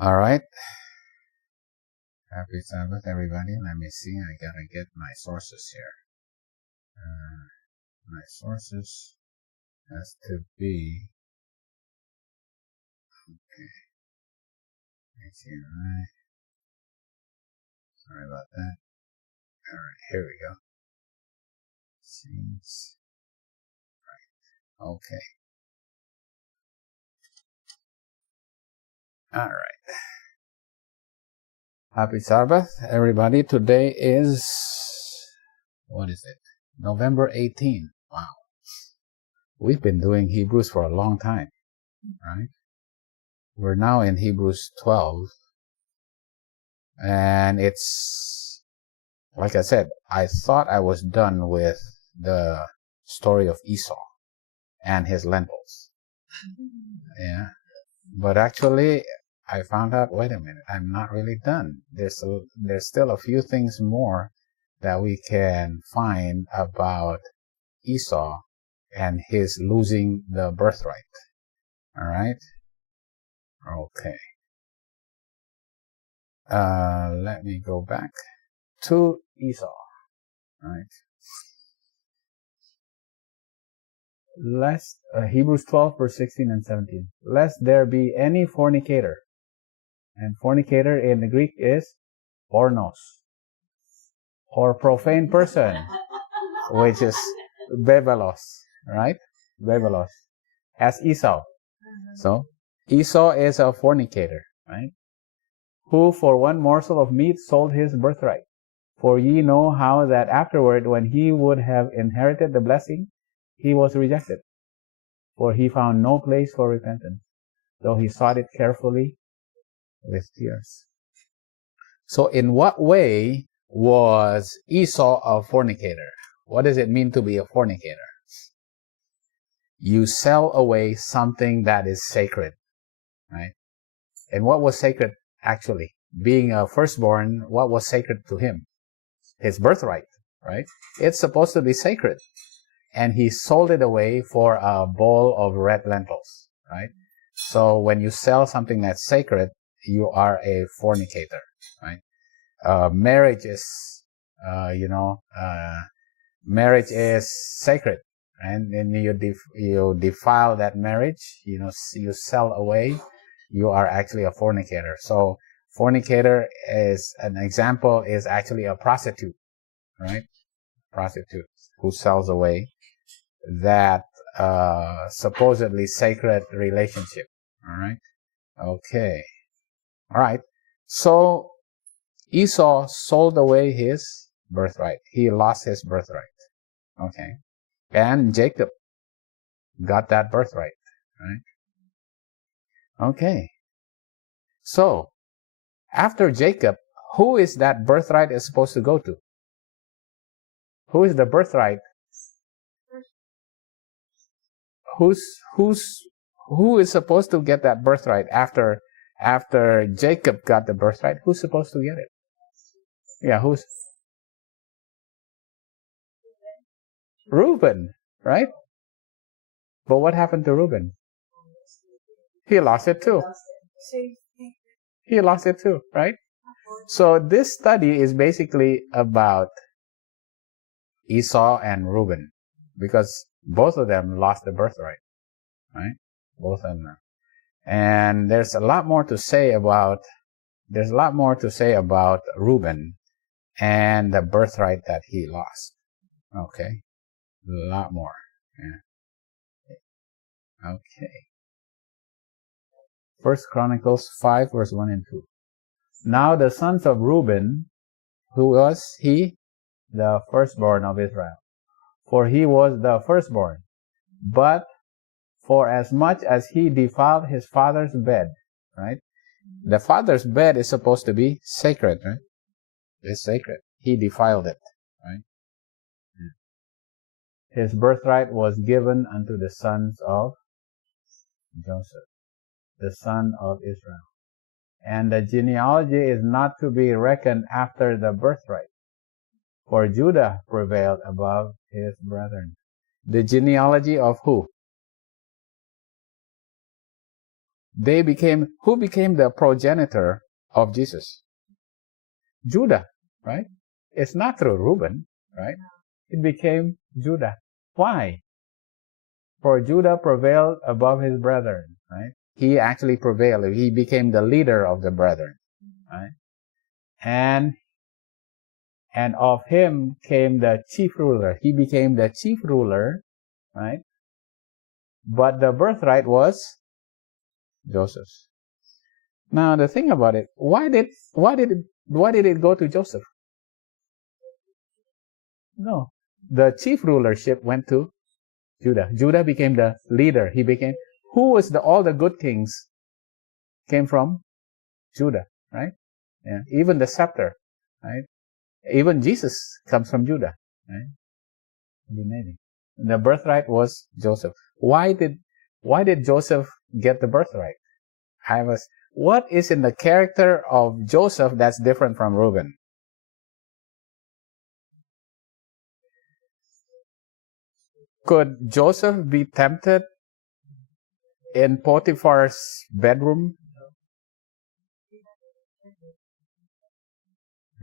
All right. Happy Sabbath, everybody. Let me see. I gotta get my sources here. My sources has to be. Okay. Let's see. Right. Sorry about that. All right. Here we go. Seems right. Okay. All right. Happy Sabbath, everybody. Today is, what is it? November 18. Wow. We've been doing Hebrews for a long time, right? We're now in Hebrews 12. And it's, like I said, I thought I was done with the story of Esau and his lentils. Yeah. But actually, I found out, wait a minute, I'm not really done. There's still a few things more that we can find about Esau and his losing the birthright. All right? Okay. Let me go back to Esau. All right. Hebrews 12, verse 16 and 17. Lest there be any fornicator. And fornicator in the Greek is pornos, or profane person, which is bebelos, right? Bebelos, as Esau. So Esau is a fornicator, right? Who for one morsel of meat sold his birthright. For ye know how that afterward, when he would have inherited the blessing, he was rejected. For he found no place for repentance, though he sought it carefully with tears. So in what way was Esau a fornicator? What does it mean to be a fornicator? You sell away something that is sacred, right? And what was sacred actually? Being a firstborn, what was sacred to him? His birthright, right? It's supposed to be sacred. And he sold it away for a bowl of red lentils, right? So when you sell something that's sacred, you are a fornicator, right? Marriage is, marriage is sacred, and then you defile that marriage, you sell away, you are actually a fornicator. So fornicator is an example, is actually a prostitute, right? Prostitute who sells away that supposedly sacred relationship. All right. Okay. All right. So Esau sold away his birthright. He lost his birthright. Okay. And Jacob got that birthright. Right. Okay. So after Jacob, who is that birthright is supposed to go to? Who is the birthright? Who is supposed to get that birthright after Jacob got the birthright? Who's supposed to get it? Yeah, who's? Reuben, right? But what happened to Reuben? He lost it too. He lost it too, right? So this study is basically about Esau and Reuben, because both of them lost the birthright, right? Both of them. And there's a lot more to say about Reuben and the birthright that he lost. Okay, a lot more. Yeah. Okay. 1 Chronicles 5, verse 1 and 2. Now the sons of Reuben, who was he? The firstborn of Israel. For he was the firstborn. But for as much as he defiled his father's bed, right? The father's bed is supposed to be sacred, right? It's sacred. He defiled it, right? His birthright was given unto the sons of Joseph, the son of Israel. And the genealogy is not to be reckoned after the birthright, for Judah prevailed above his brethren. The genealogy of who? who became the progenitor of Jesus? Judah, right? It's not through Reuben, right? It became Judah. Why? For Judah prevailed above his brethren, right? He actually prevailed. He became the leader of the brethren, right? And of him came the chief ruler. He became the chief ruler, right? But the birthright was Joseph's. Now the thing about it, why did it go to Joseph? No, the chief rulership went to Judah. Judah became the leader. All the good kings came from Judah, right? Yeah. Even the scepter, right? Even Jesus comes from Judah, right? Amazing. The birthright was Joseph. Why did Joseph get the birthright? What is in the character of Joseph that's different from Reuben? Could Joseph be tempted in Potiphar's bedroom?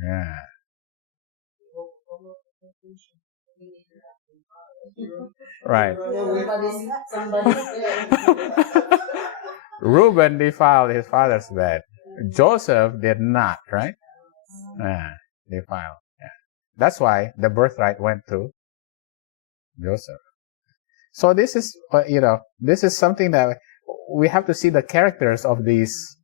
Yeah. Right. Reuben defiled his father's bed. Joseph did not, right? Defiled. Yeah. That's why the birthright went to Joseph. So this is, this is something that we have to see the characters of these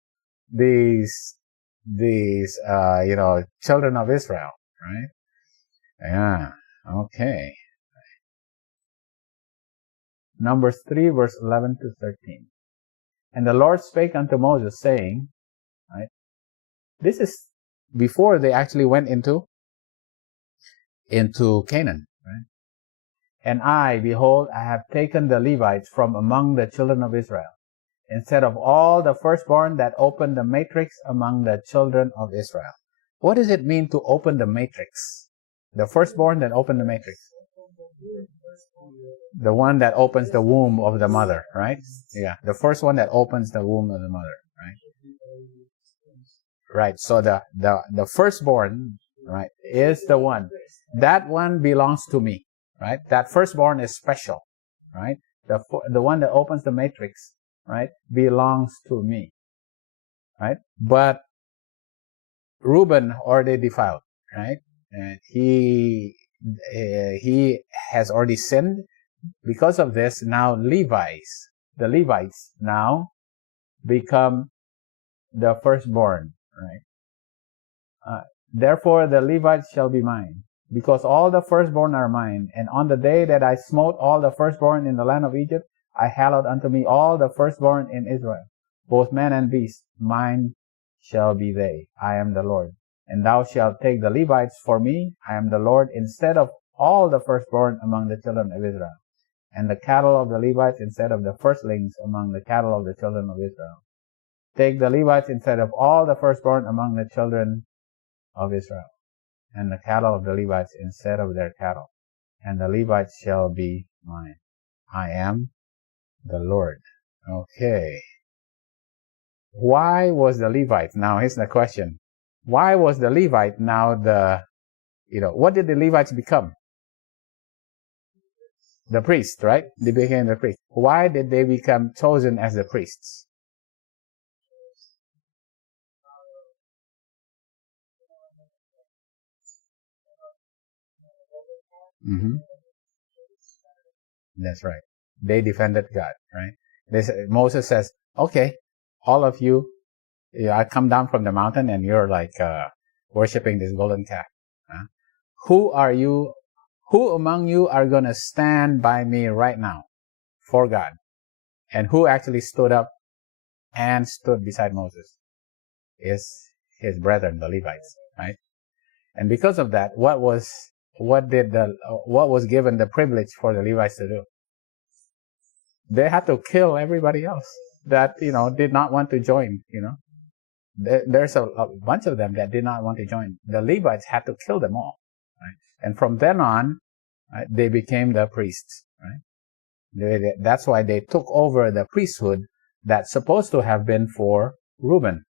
children of Israel, right? Yeah. Okay. Numbers 3, verse 11 to 13. And the Lord spake unto Moses, saying, right? This is before they actually went into Canaan, right? And I, behold, I have taken the Levites from among the children of Israel, instead of all the firstborn that opened the matrix among the children of Israel. What does it mean to open the matrix? The firstborn that opened the matrix. The one that opens the womb of the mother, right? Yeah, the first one that opens the womb of the mother, right? Right. So the firstborn, right, is the one. That one belongs to me, right? That firstborn is special, right? The one that opens the matrix, right, belongs to me, right? But Reuben already defiled, right? And he has already sinned. Because of this, now the Levites now become the firstborn, right? Therefore the Levites shall be mine, because all the firstborn are mine. And on the day that I smote all the firstborn in the land of Egypt, I hallowed unto me all the firstborn in Israel, both man and beast. Mine shall be they. I am the Lord. And thou shalt take the Levites for me. I am the Lord, instead of all the firstborn among the children of Israel, and the cattle of the Levites instead of the firstlings among the cattle of the children of Israel. Take the Levites instead of all the firstborn among the children of Israel, and the cattle of the Levites instead of their cattle. And the Levites shall be mine. I am the Lord. Okay. Why was the Levite? Now here's the question. Why was the Levite now what did the Levites become? The priest, right? They became the priest. Why did they become chosen as the priests? Mm-hmm. That's right. They defended God, right? Moses says, okay, all of you, I come down from the mountain and you're like worshiping this golden calf. Who are you? Who among you are going to stand by me right now for God? And who actually stood up and stood beside Moses? Is his brethren, the Levites, right? And because of that, what was given the privilege for the Levites to do? They had to kill everybody else that did not want to join. There's a bunch of them that did not want to join. The Levites had to kill them all, right? And from then on, right, they became the priests, right? That's why they took over the priesthood that's supposed to have been for Reuben,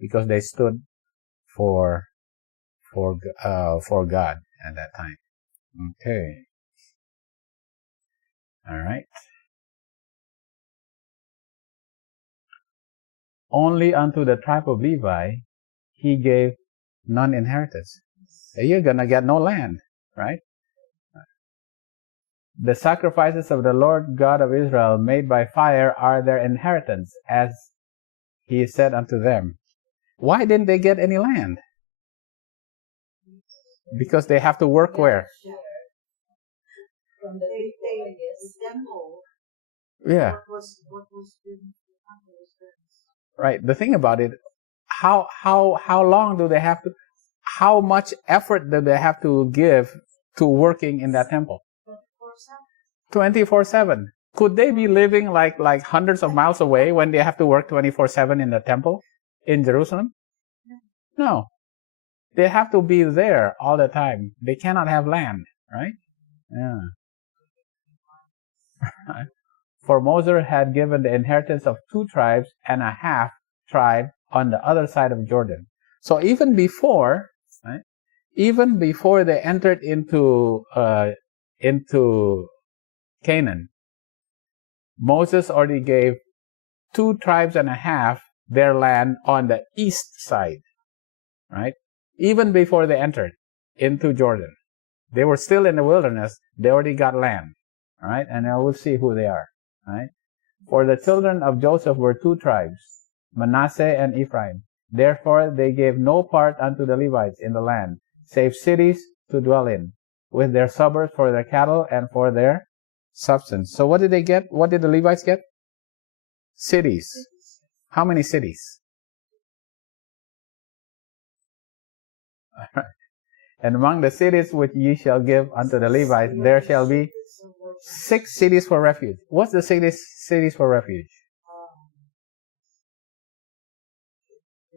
because they stood for God at that time. Okay. All right. Only unto the tribe of Levi he gave none inheritance. You're gonna get no land, right? The sacrifices of the Lord God of Israel made by fire are their inheritance, as he said unto them. Why didn't they get any land? Because they have to work where? From the temple. Yeah. Right. The thing about it, how long do they have to? How much effort do they have to give to working in that temple? 24/7. Could they be living like hundreds of miles away when they have to work 24/7 in the temple in Jerusalem? No. They have to be there all the time. They cannot have land, right? Yeah. For Moses had given the inheritance of 2 tribes and a half tribe on the other side of Jordan. So even before, right? Even before they entered into Canaan, Moses already gave 2 tribes and a half their land on the east side, right? Even before they entered into Jordan. They were still in the wilderness. They already got land, all right? And now we'll see who they are, right? For the children of Joseph were 2 tribes, Manasseh and Ephraim. Therefore they gave no part unto the Levites in the land, save cities to dwell in, with their suburbs for their cattle and for their substance. So what did they get? What did the Levites get? Cities. How many cities? And among the cities which ye shall give unto the Levites, there shall be 6 cities for refuge. What's the cities for refuge?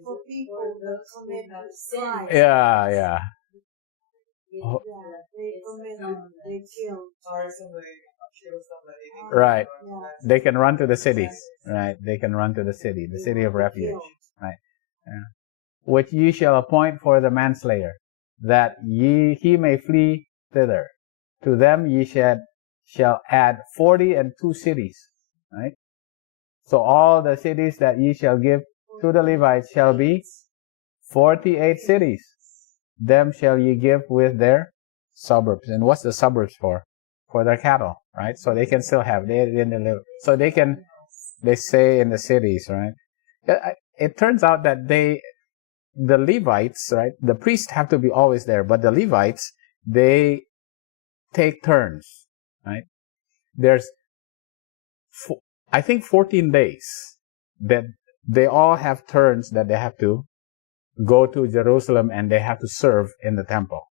For people that commit sin. Yeah. Oh. They kill. Right. They can run to the cities. Right. They can run to the city of refuge. Right. Yeah. Which ye shall appoint for the manslayer, that he may flee thither. To them ye shall add 42 cities. Right. So all the cities that ye shall give to the Levites shall be 48 cities. Them shall ye give with their suburbs. And what's the suburbs for? For their cattle, right? So they can still have, so they stay in the cities, right? It turns out that the Levites, right? The priests have to be always there, but the Levites, they take turns, right? There's, I think 14 days that they all have turns that they have to go to Jerusalem and they have to serve in the temple.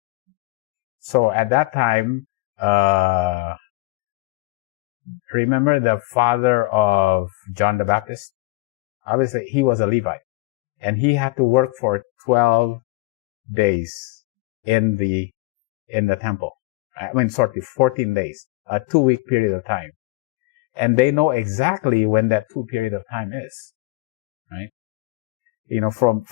So at that time, remember the father of John the Baptist? Obviously, he was a Levite, and he had to work for 12 days in the temple. 14 days, a 2-week period of time. And they know exactly when that 2 period of time is, right? You know, from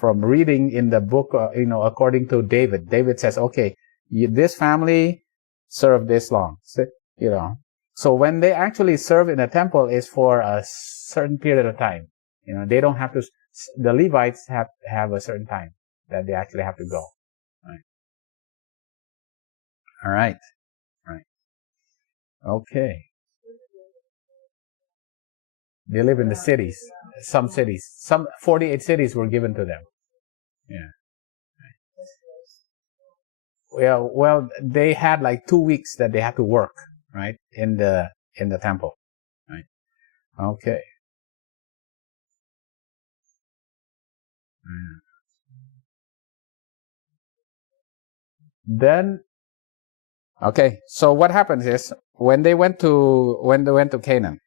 reading in the book, according to David. David says, okay, this family served this long, So when they actually serve in the temple is for a certain period of time. They don't have to, the Levites have a certain time that they actually have to go. Right. All right. Right. Okay. They live in the cities. Some 48 cities were given to them. Yeah. Well, they had like 2 weeks that they had to work, right, in the temple, right? Okay. Then, okay. So what happens is when they went to Canaan,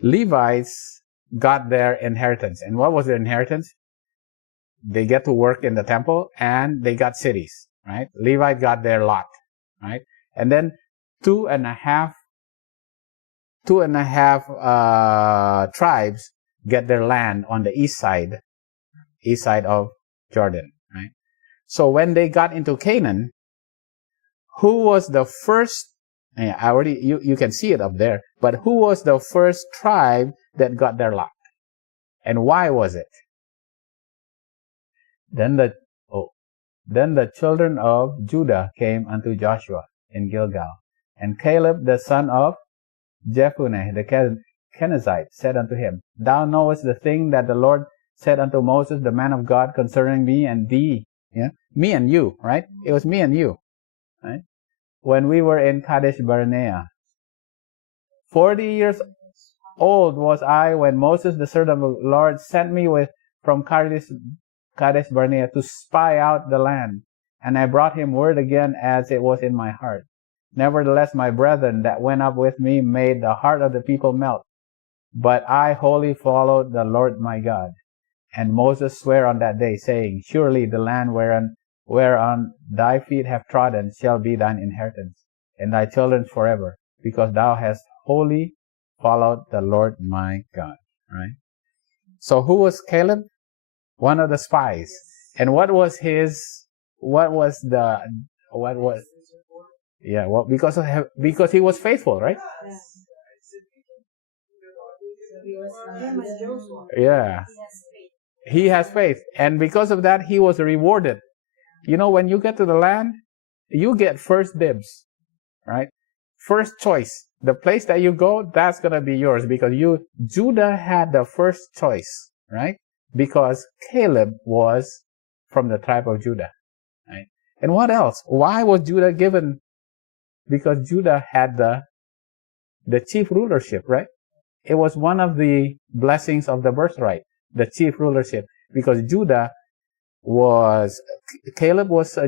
Levites got their inheritance, and what was their inheritance? They get to work in the temple, and they got cities, right? Levite got their lot, right? And then 2 2.5 tribes get their land on the east side of Jordan, right? So when they got into Canaan, who was the first? You can see it up there. But who was the first tribe that got their lot, and why was it? Then the children of Judah came unto Joshua in Gilgal, and Caleb the son of Jephunneh the Kenizzite said unto him, Thou knowest the thing that the Lord said unto Moses the man of God concerning me and thee. Yeah? Me and you, right? It was me and you, right? When we were in Kadesh Barnea. 40 years old was I when Moses the servant of the Lord sent me from Kadesh Barnea to spy out the land. And I brought him word again as it was in my heart. Nevertheless, my brethren that went up with me made the heart of the people melt. But I wholly followed the Lord my God. And Moses sware on that day, saying, Surely the land whereon thy feet have trodden shall be thine inheritance, and thy children forever, because thou hast wholly followed the Lord my God. Right? So who was Caleb? One of the spies. And because he was faithful, right? Yeah. He has faith. And because of that, he was rewarded. You know, when you get to the land, you get first dibs, right? First choice. The place that you go, that's going to be yours because Judah had the first choice, right? Because Caleb was from the tribe of Judah, right? And what else? Why was Judah given? Because Judah had the chief rulership, right? It was one of the blessings of the birthright, the chief rulership, because Caleb was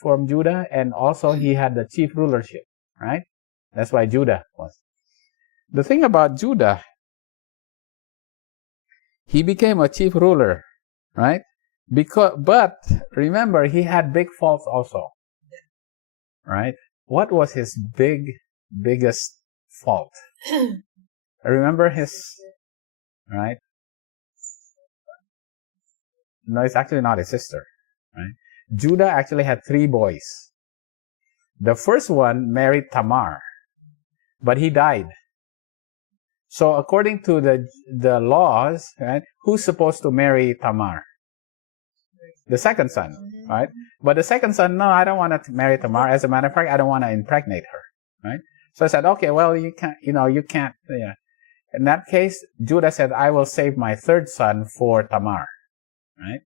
from Judah, and also he had the chief rulership, right? That's why Judah was. The thing about Judah, he became a chief ruler, right? But remember, he had big faults also, right? What was his biggest fault? Remember right? No, it's actually not his sister, right? Judah actually had 3 boys. The first one married Tamar, but he died. So according to the laws, right, who's supposed to marry Tamar? The second son, right? But the second son, no, I don't want to marry Tamar. As a matter of fact, I don't want to impregnate her, right? So I said, okay, well, you can't. Yeah. In that case, Judah said, I will save my third son for Tamar, right?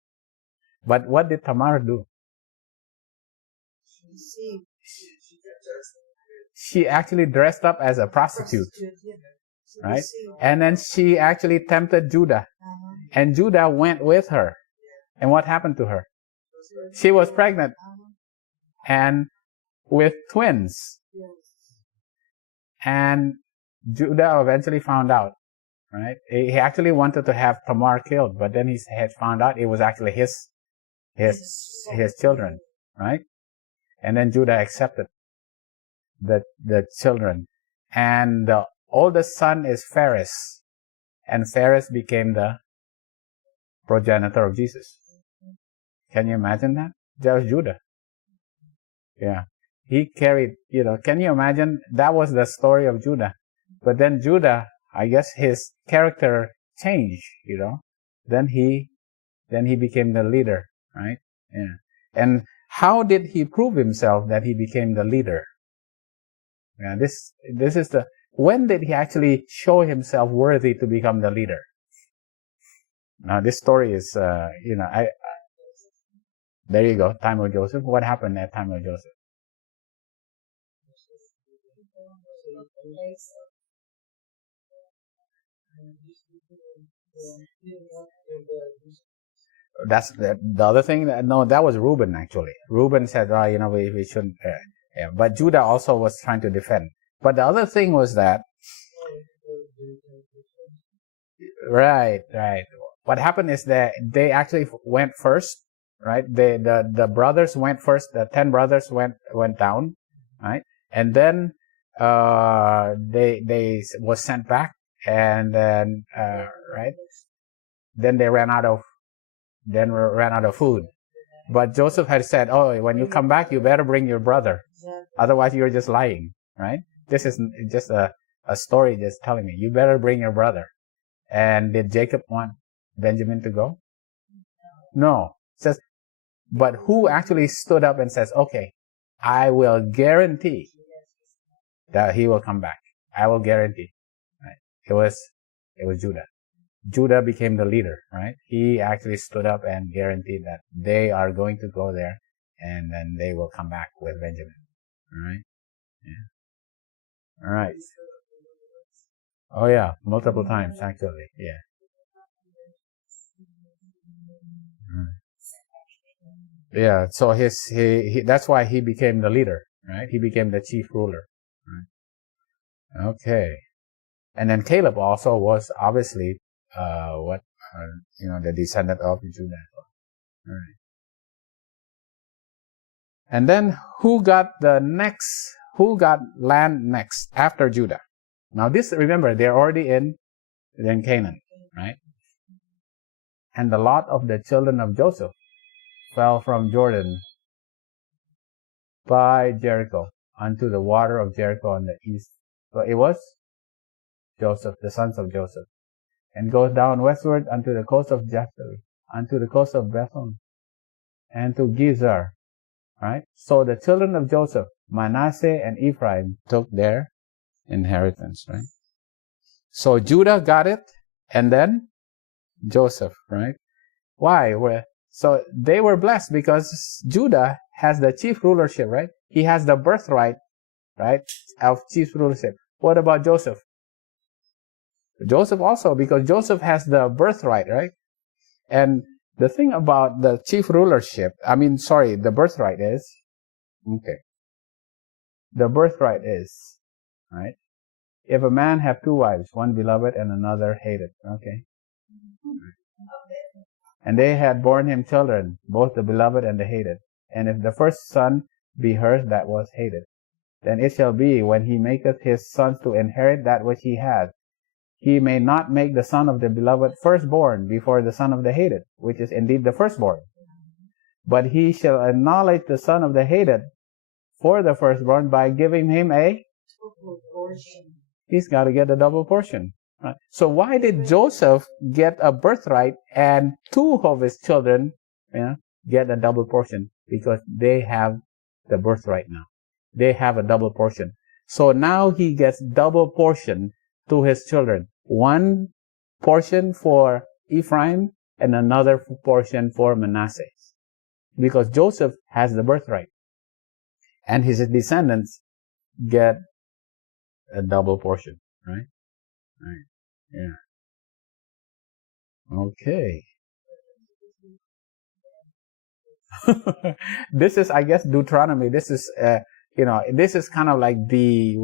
But what did Tamar do? She actually dressed up as a prostitute, right? And then she actually tempted Judah. And Judah went with her. And what happened to her? She was pregnant. And with twins. And Judah eventually found out, right? He actually wanted to have Tamar killed, but then he had found out it was actually his children, right? And then Judah accepted the children. And the oldest son is Phares. And Phares became the progenitor of Jesus. Can you imagine that? That was Judah. Yeah. He carried, can you imagine? That was the story of Judah. But then Judah, I guess his character changed, Then he became the leader, right? Yeah. And how did he prove himself that he became the leader? Yeah, this is when did he actually show himself worthy to become the leader? Now this story is, there you go, time of Joseph. What happened at time of Joseph? That's the other thing. That was Reuben actually. Reuben said, we shouldn't. Yeah. But Judah also was trying to defend. But the other thing was that, right. What happened is that they actually went first, right? The brothers went first. The 10 brothers went down, right? And then they was sent back, and then right, then they ran out of food. But Joseph had said, "Oh, when you come back, you better bring your brother. Otherwise, you're just lying." Right? This is just a story just telling me you better bring your brother. And did Jacob want Benjamin to go? No. It says, but who actually stood up and says, "Okay, I will guarantee that he will come back. I will guarantee." Right? It was Judah. Judah became the leader, right? He actually stood up and guaranteed that they are going to go there, and then they will come back with Benjamin. All right? Yeah. All right. Oh yeah, multiple times actually. Yeah. Yeah. So he that's why he became the leader, right? He became the chief ruler. Right? Okay. And then Caleb also was obviously the descendant of Judah. All right. And then who got land next after Judah? Now this, remember, they're already in Canaan, right? And the lot of the children of Joseph fell from Jordan by Jericho unto the water of Jericho on the east. So it was Joseph, the sons of Joseph, and goes down westward unto the coast of Naphtali, unto the coast of Bethlehem, and to Gezer. Right? So the children of Joseph, Manasseh and Ephraim, took their inheritance. Right? So Judah got it, and then Joseph. Right? Why? So they were blessed because Judah has the chief rulership. Right? He has the birthright, right, of chief rulership. What about Joseph? Joseph also, because Joseph has the birthright, right? And the thing about the chief rulership, the birthright is, okay. The birthright is, right? If a man have two wives, one beloved and another hated, okay? And they had borne him children, both the beloved and the hated. And if the first son be hers that was hated, then it shall be, when he maketh his sons to inherit that which he hath, he may not make the son of the beloved firstborn before the son of the hated, which is indeed the firstborn. But he shall acknowledge the son of the hated for the firstborn by giving him a portion. He's got to get a double portion. Right? So why did Joseph get a birthright and two of his children get a double portion? Because they have the birthright now. They have a double portion. So now he gets double portion to his children. One portion for Ephraim and another portion for Manasseh. Because Joseph has the birthright. And his descendants get a double portion. Right? Right. Yeah. Okay. This is, I guess, Deuteronomy. This is, this is kind of like the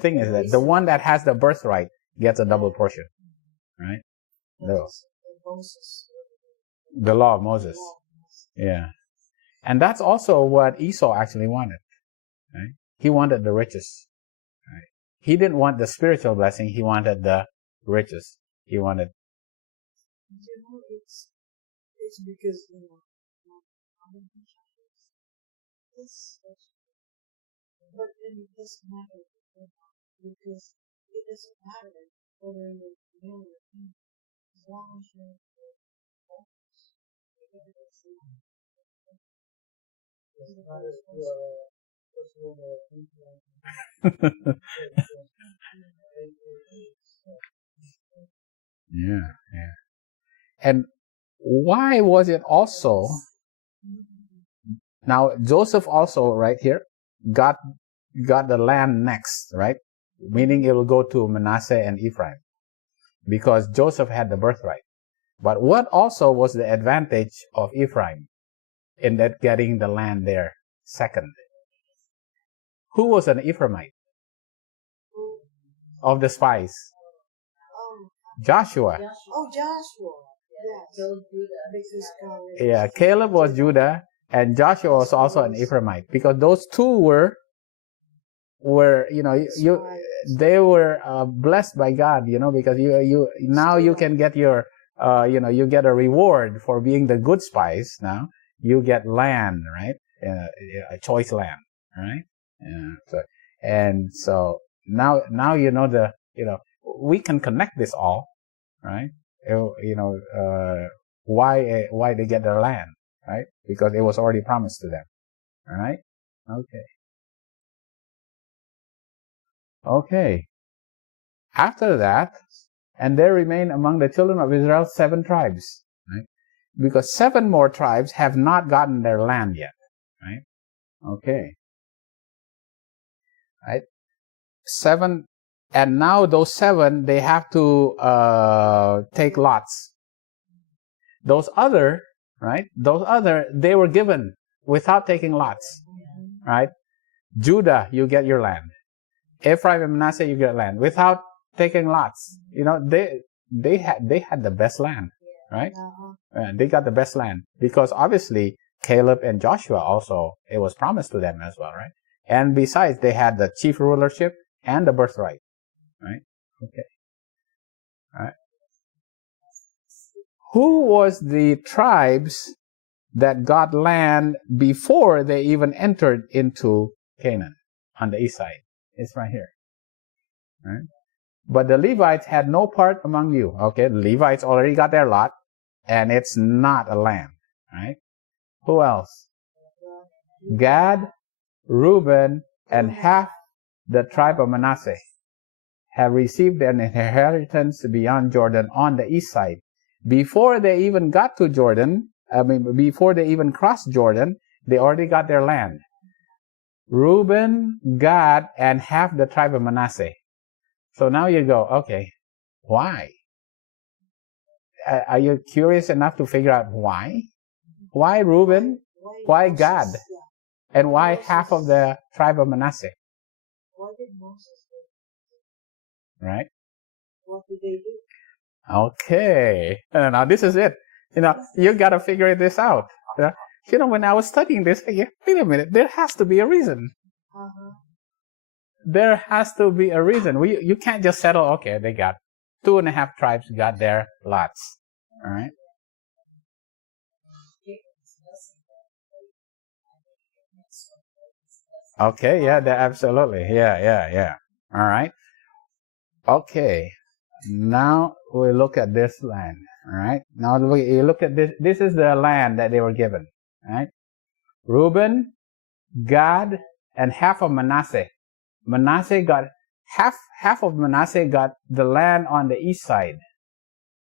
thing is that the one that has the birthright gets a double portion, right? The law of Moses. Yeah. And that's also what Esau actually wanted, right? He wanted the riches, right? He didn't want the spiritual blessing. He wanted the riches. He wanted. It's because, but then it doesn't matter because it doesn't matter whether you're male or female, as long as you're Yeah. And why was it also? Now Joseph also, right here, got the land next, right? Meaning it will go to Manasseh and Ephraim, because Joseph had the birthright. But what also was the advantage of Ephraim in that getting the land there second? Who was an Ephraimite of the spies? Joshua. Oh, Joshua. Yes. Yeah, Caleb was Judah, and Joshua was also an Ephraimite, because those two were were, they were blessed by God, because you can get your, you get a reward for being the good spies. Now you get land, right? A choice land, right? So now we can connect this all, right? Why they get their land, right? Because it was already promised to them, all right? Okay. After that, and there remain among the children of Israel 7 tribes, right? Because 7 more tribes have not gotten their land yet, right? Okay. Right? 7, and now those 7, they have to take lots. Those other, they were given without taking lots, right? Judah, you get your land. Ephraim and Manasseh, you get land without taking lots. They had the best land, right? They got the best land because obviously Caleb and Joshua also, it was promised to them as well, right? And besides, they had the chief rulership and the birthright, right? Okay. All right. Who was the tribes that got land before they even entered into Canaan on the east side? It's right here. Right? But the Levites had no part among you. Okay, the Levites already got their lot, and it's not a land. Right? Who else? Gad, Reuben, and half the tribe of Manasseh have received an inheritance beyond Jordan on the east side. Before they even got to Jordan, before they even crossed Jordan, they already got their land. Reuben, Gad, and half the tribe of Manasseh. So now you go, okay, why? Are you curious enough to figure out why? Why Reuben? Why Gad? And why half of the tribe of Manasseh? Why did Moses do? Right? What did they do? Okay. Now this is it. You got to figure this out. When I was studying this, wait a minute, there has to be a reason. There has to be a reason. You can't just settle, okay, they got 2.5 tribes got their lots. All right? Okay, yeah, absolutely. Yeah. All right. Okay. Now we look at this land. All right. Now you look at this. This is the land that they were given. All right. Reuben, Gad, and half of Manasseh. Manasseh got half of Manasseh got the land on the east side.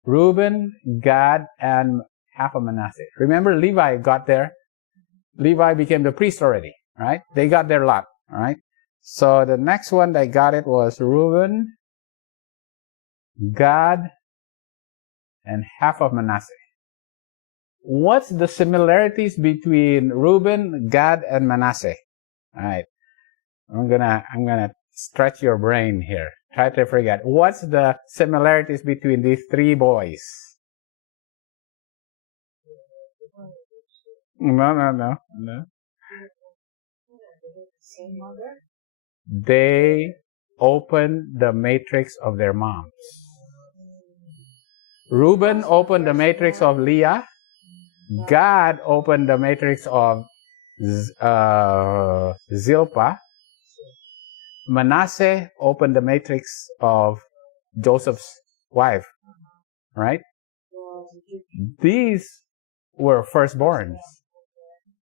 Reuben, Gad, and half of Manasseh. Remember, Levi got there. Levi became the priest already, right? They got their lot, all right? So the next one that got it was Reuben, Gad, and half of Manasseh. What's the similarities between Reuben, Gad, and Manasseh? All right. I'm gonna stretch your brain here. Try to figure out what's the similarities between these 3 boys. No. Same mother? They opened the matrix of their moms. Reuben opened the matrix of Leah. Gad opened the matrix of Zilpah. Manasseh opened the matrix of Joseph's wife, right? These were firstborns,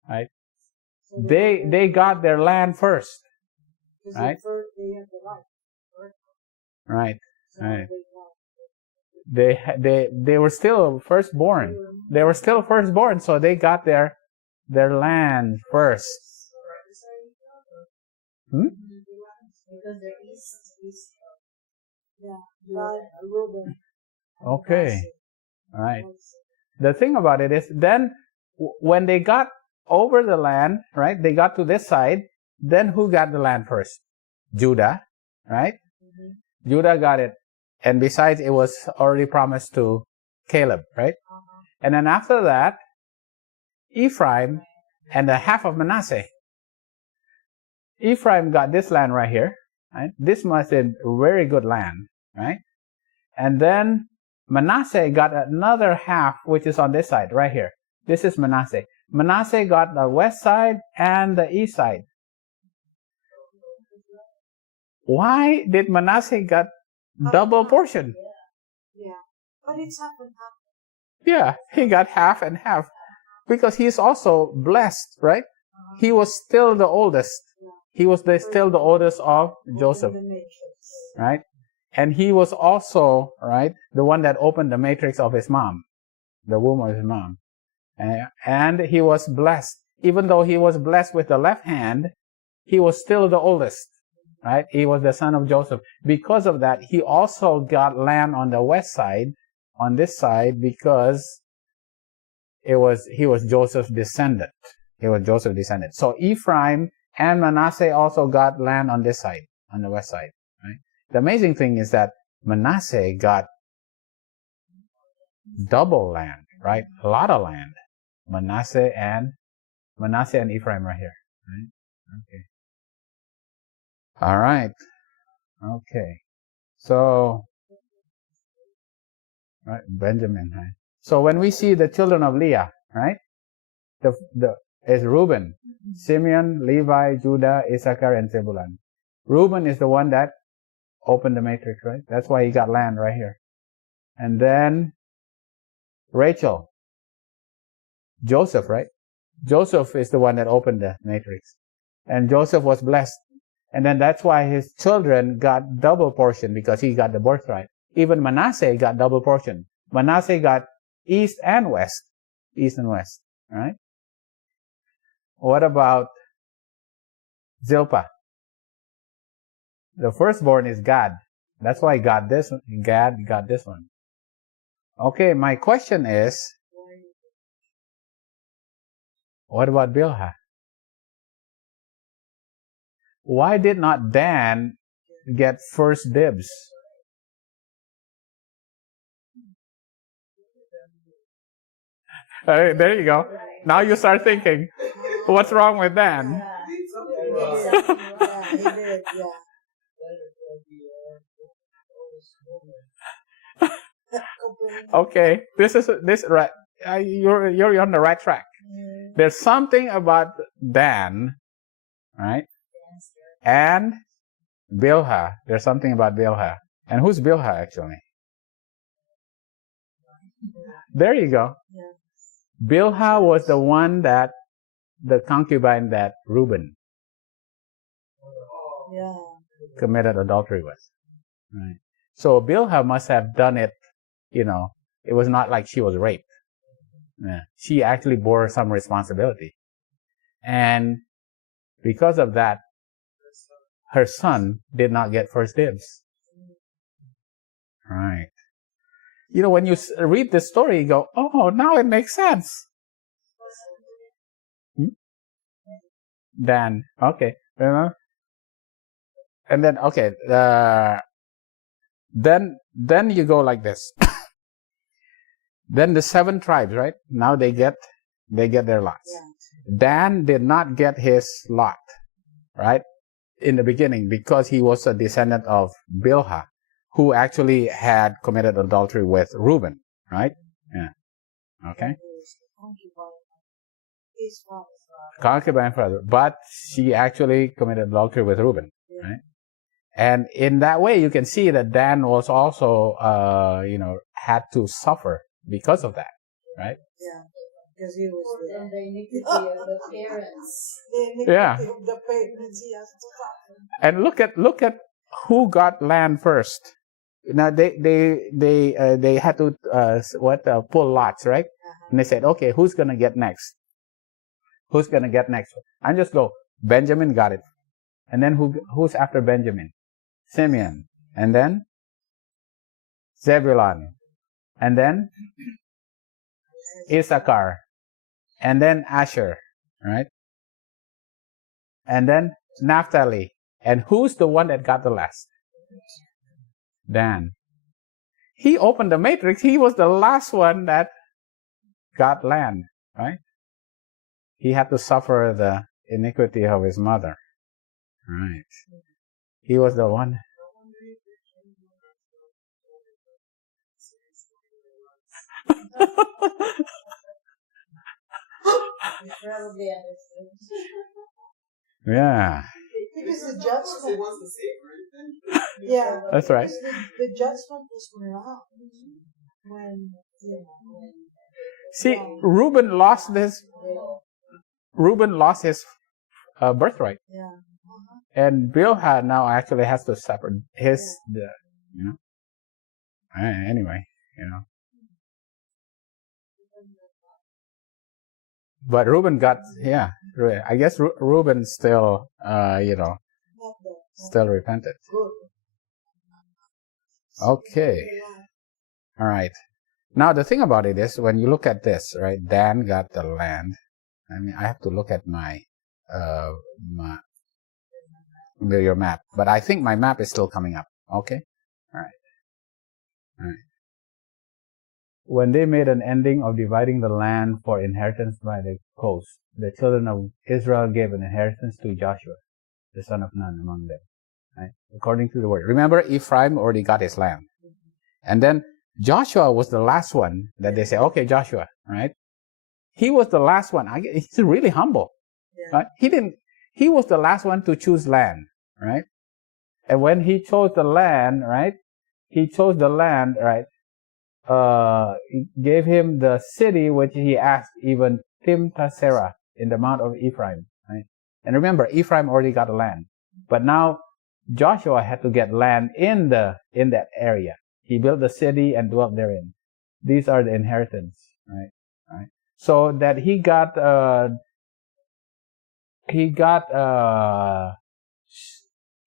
right? They got their land first, right? Right. They were still firstborn. They were still firstborn, so they got their land first. Because the east is Reuben. Okay. All right. The thing about it is, then when they got over the land, right? They got to this side. Then who got the land first? Judah, right? Judah got it, and besides, it was already promised to Caleb, right? And then after that, Ephraim and the half of Manasseh. Ephraim got this land right here, right? This must be very good land, right? And then Manasseh got another half, which is on this side, right here. This is Manasseh. Manasseh got the west side and the east side. Why did Manasseh got double portion? Yeah. But it's half and half. Yeah, he got half and half. Because he's also blessed, right? He was still the oldest. He was still the oldest of Joseph, right? And he was also, right, the one that opened the matrix of his mom, the womb of his mom. And he was blessed. Even though he was blessed with the left hand, he was still the oldest, right? He was the son of Joseph. Because of that, he also got land on the west side, on this side, because he was Joseph's descendant. He was Joseph's descendant. So Ephraim and Manasseh also got land on this side, on the west side, right? The amazing thing is that Manasseh got double land, right? A lot of land. Manasseh and Ephraim right here, right? Okay. All right. Okay. So, right, Benjamin, right? So when we see the children of Leah, right? Is Reuben, Simeon, Levi, Judah, Issachar, and Zebulun. Reuben is the one that opened the matrix, right? That's why he got land right here. And then Rachel, Joseph, right? Joseph is the one that opened the matrix. And Joseph was blessed. And then that's why his children got double portion, because he got the birthright. Even Manasseh got double portion. Manasseh got east and west. East and west, right? What about Zilpah? The firstborn is Gad. That's why Gad got this one. Okay, my question is, what about Bilhah? Why did not Dan get first dibs? There you go. Now you start thinking, what's wrong with Dan? Okay, this right. You're on the right track. There's something about Dan, right? And Bilhah. There's something about Bilhah. And who's Bilhah actually? There you go. Bilhah was the one that, the concubine that Reuben committed adultery with. Right. So Bilhah must have done it, it was not like she was raped. Yeah. She actually bore some responsibility. And because of that, her son did not get first dibs. Right. When you read this story, you go, oh, now it makes sense. Dan, okay. And then, okay, then you go like this. Then the 7 tribes, right? Now they get their lots. Yeah. Dan did not get his lot, right? In the beginning, because he was a descendant of Bilhah, who actually had committed adultery with Reuben, right? Yeah. Okay. Concubine father, but she actually committed adultery with Reuben, right? And in that way, you can see that Dan was also, had to suffer because of that, right? Yeah, because he was And the iniquity of the parents. Yeah. Of the parents, he has to suffer. And look at who got land first. Now they had to pull lots, right? And they said, okay, who's gonna get next? Who's gonna get next? And just go. Benjamin got it, and then who's after Benjamin? Simeon, and then Zebulun, and then Issachar, and then Asher, right? And then Naphtali. And who's the one that got the last? Dan. He opened the matrix. He was the last one that got land, right? He had to suffer the iniquity of his mother. Right. He was the one. You probably understood. Yeah. Because the judgment. was the secret. Yeah. That's right. Because the judgment was around when, See, Reuben lost his birthright. Yeah. And Bilhah now actually has to suffer anyway, But Reuben got, I guess Reuben still, still repented. Okay. All right. Now, the thing about it is, when you look at this, right, Dan got the land. I mean, I have to look at your map. But I think my map is still coming up. Okay? All right. When they made an ending of dividing the land for inheritance by the coast, the children of Israel gave an inheritance to Joshua, the son of Nun, among them, right? According to the word. Remember, Ephraim already got his land. And then Joshua was the last one that they say, okay, Joshua, right? He was the last one. He's really humble. Right? He was the last one to choose land, right? And when he chose the land, right? He gave him the city which he asked, even Timnath-serah in the mount of Ephraim, right? And remember, Ephraim already got the land, but now Joshua had to get land in that area. He built the city and dwelt therein. These are the inheritance, right? So that he got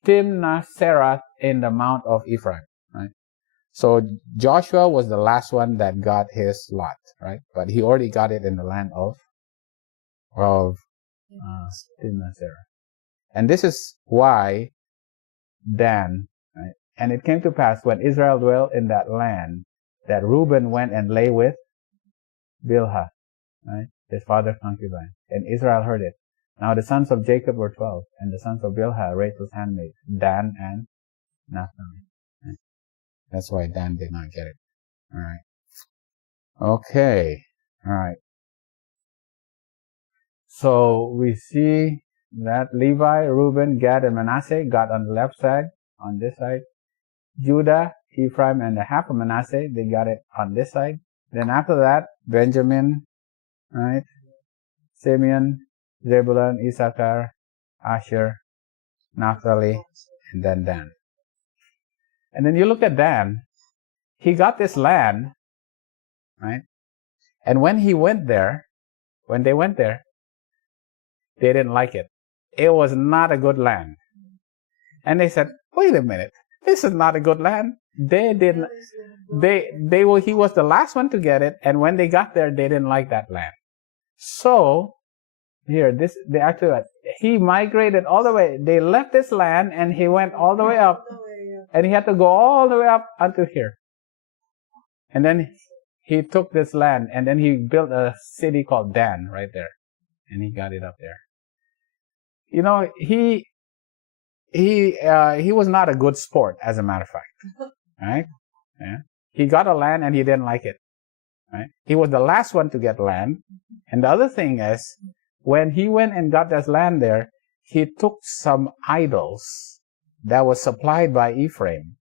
Timnath-serah in the mount of Ephraim, right? So Joshua was the last one that got his lot, right? But he already got it in the land of Timnath-serah. And this is why Dan, right? And it came to pass when Israel dwelt in that land that Reuben went and lay with Bilhah, right? His father's concubine. And Israel heard it. Now the sons of Jacob were 12, and the sons of Bilhah, Rachel's handmaids, Dan and Naphtali. Right? That's why Dan did not get it. All right. Okay. All right. So we see that Levi, Reuben, Gad, and Manasseh got on the left side, on this side. Judah, Ephraim, and the half of Manasseh, they got it on this side. Then after that, Benjamin, right? Simeon, Zebulun, Issachar, Asher, Naphtali, and then Dan. And then you look at Dan, he got this land, right? And when they went there, they didn't like it. It was not a good land. And they said, wait a minute, this is not a good land. He was the last one to get it, and when they got there, they didn't like that land. So, he migrated all the way. They left this land, and he went all the way up, and he had to go all the way up until here. And then he took this land, and then he built a city called Dan right there, and he got it up there. He was not a good sport, as a matter of fact, right? Yeah. He got a land and he didn't like it, right? He was the last one to get land. And the other thing is, when he went and got this land there, he took some idols that was supplied by Ephraim,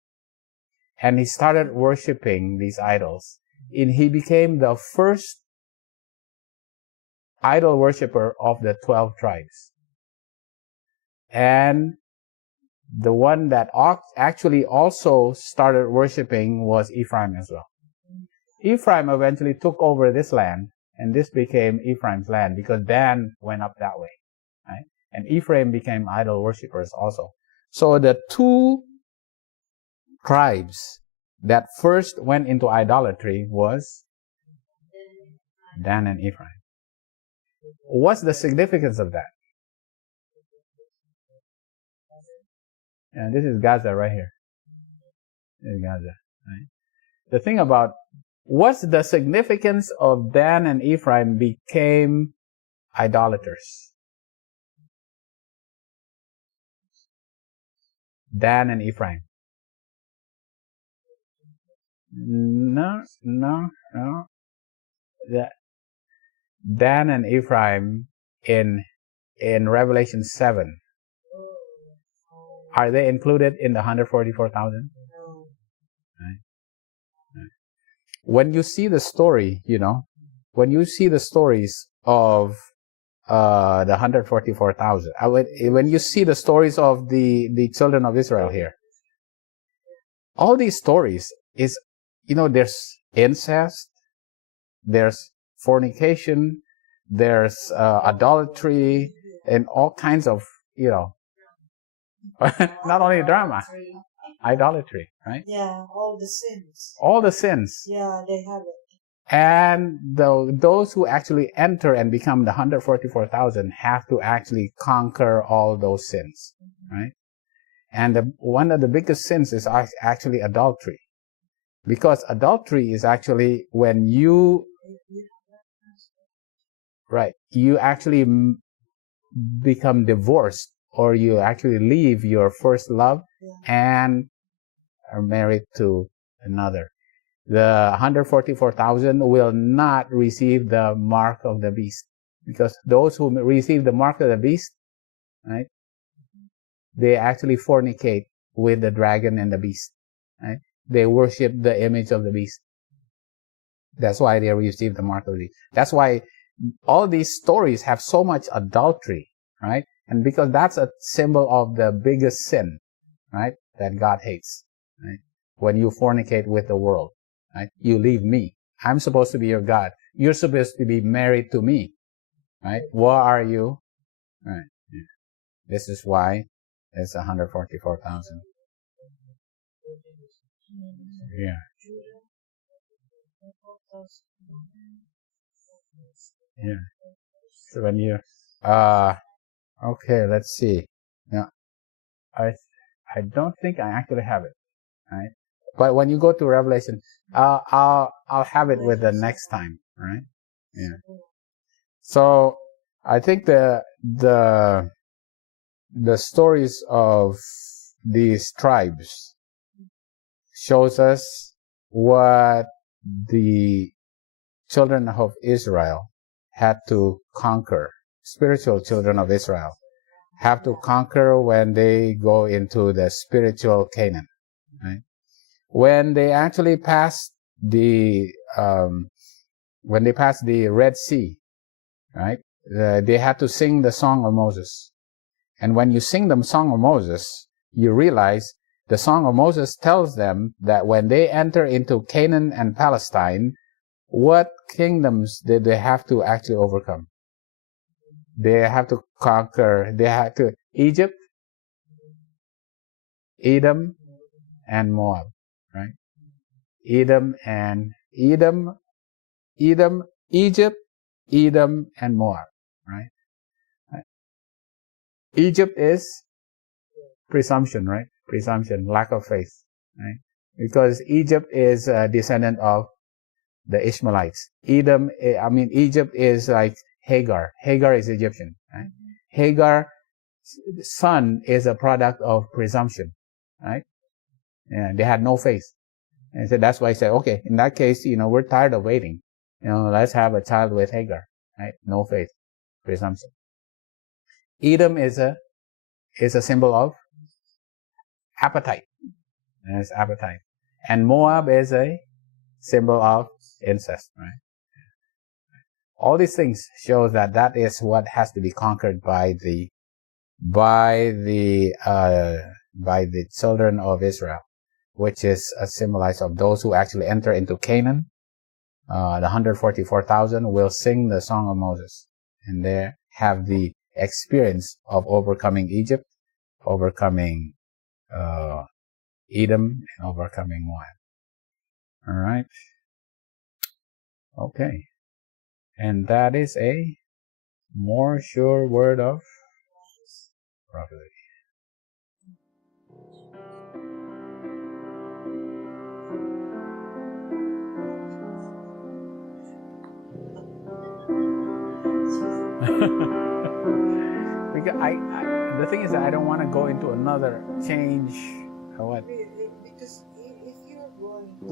and he started worshiping these idols. And he became the first idol worshiper of the 12 tribes. And the one that actually also started worshiping was Ephraim as well. Ephraim eventually took over this land, and this became Ephraim's land because Dan went up that way, right? And Ephraim became idol worshippers also. So the two tribes that first went into idolatry was Dan and Ephraim. What's the significance of that? And this is Gaza right here. This is Gaza, right? The thing about what's the significance of Dan and Ephraim became idolaters? Dan and Ephraim. No. Dan and Ephraim in Revelation 7. Are they included in the 144,000? No. Right. When you see the story, when you see the stories of the 144,000, when you see the stories of the children of Israel here, all these stories is, there's incest, there's fornication, there's adultery, and all kinds of, not only drama, idolatry, right? Yeah, all the sins. All the sins. Yeah, they have it. And those who actually enter and become the 144,000 have to actually conquer all those sins, right? And one of the biggest sins is actually adultery. Because adultery is actually when you actually become divorced, or you actually leave your first love and are married to another. The 144,000 will not receive the mark of the beast, because those who receive the mark of the beast, right, they actually fornicate with the dragon and the beast, right? They worship the image of the beast. That's why they receive the mark of the beast. That's why all these stories have so much adultery, right? And because that's a symbol of the biggest sin, right, that God hates, right? When you fornicate with the world, right? You leave me. I'm supposed to be your God. You're supposed to be married to me, right? What are you? Right. Yeah. This is why it's 144,000. Yeah. Yeah. So when you, okay, let's see. Now, I don't think I actually have it, right? But when you go to Revelation, I'll have it with the next time, right? Yeah. So I think the stories of these tribes shows us what the children of Israel had to conquer. Spiritual children of Israel have to conquer when they go into the spiritual Canaan, right? When they actually passed the Red Sea, right? They had to sing the Song of Moses. And when you sing the Song of Moses, you realize the Song of Moses tells them that when they enter into Canaan and Palestine, what kingdoms did they have to actually overcome? They have to conquer, Egypt, Edom, and Moab, right? Egypt, Edom, and Moab, right? Egypt is presumption, right? Presumption, lack of faith, right? Because Egypt is a descendant of the Ishmaelites. Egypt is like Hagar. Hagar is Egyptian, right? Hagar's son is a product of presumption, right? And they had no faith. And so that's why I said, okay, in that case, we're tired of waiting. Let's have a child with Hagar, right? No faith, presumption. Edom is a symbol of appetite. And it's appetite. And Moab is a symbol of incest, right? All these things show that is what has to be conquered by the children of Israel, which is a symbolize of those who actually enter into Canaan. The 144,000 will sing the Song of Moses, and they have the experience of overcoming Egypt, overcoming Edom, and overcoming Moab. All right. Okay. And that is a more sure word of prophecy. Because The thing is that I don't want to go into another change or what. Really, because if you're going to